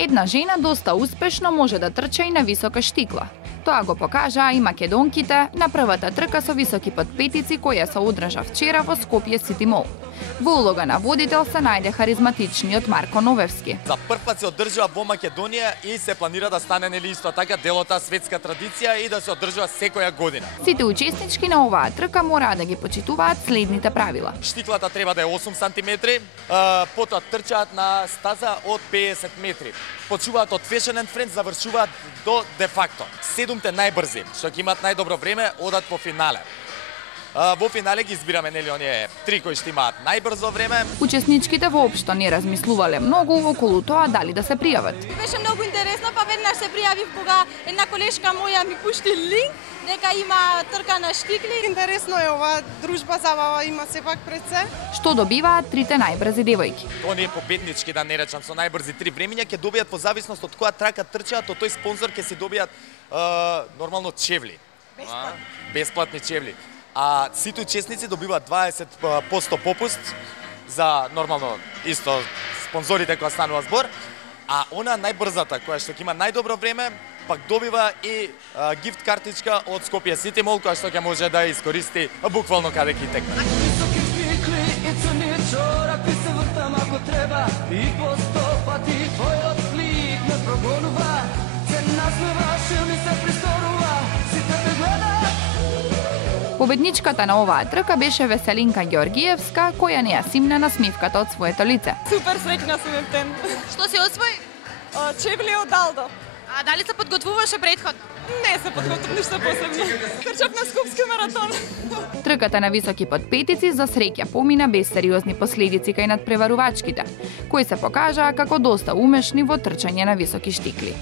Една жена доста успешно може да трча и на висока штикла. Тоа го покажаа и македонките на првата трка со високи подпетици која се одржа вчера во Скопје Сити Мол. Во улога на водител се најде харизматичниот Марко Новевски. За прв пат се одржува во Македонија и се планира да стане нели исто така дел од таа светска традиција и да се одржува секоја година. Сите учеснички на оваа трка мораа да ги почитуваат следните правила. Штиклата треба да е 8 см, потоа трчаат на стаза од 50 метри. Почуваат од Fashion and Friends, завршуваат до де факто. Седумте најбрзи, што ќе имаат најдобро време, одат во финале. Во финале ги избираме нели оние три кои што имаат најбрзо време. Учесничките воопшто не размислувале многу околу тоа дали да се пријават. Беше многу интересно, па веднаш се пријавив кога една колешка моја ми пушти линк дека има трка на штикли. Интересно е ова дружба, забава има сепак пред се. Што добиваат трите најбрзи девојки? Оние победнички, да не речам, со најбрзи три времиња ќе добијат во зависност од која трака трчаат, од тој спонзор ќе си добијат нормално чевли. Бесплатни чевли. А сите учесници добиваат 20% попуст за нормално исто спонзорите кои станува збор, а она најбрзата која што ќе има најдобро време пак добива и гифт картичка од Скопје Сити Мол која што ќе може да искористи буквално каде ќе текне. Победничката на оваа трка беше Веселинка Ѓоргиевска, која не ја симна насмивката од своето лице. Супер среќна сум евтен. Што си освои? Чевли од Алдо. А дали се подготвуваше претходно? Не се подготвив ништо посебно. Трчав на скопски маратон. Трката на високи подпетици за среќа помина без сериозни последици кај надпреварувачките, кои се покажаа како доста умешни во трчање на високи штикли.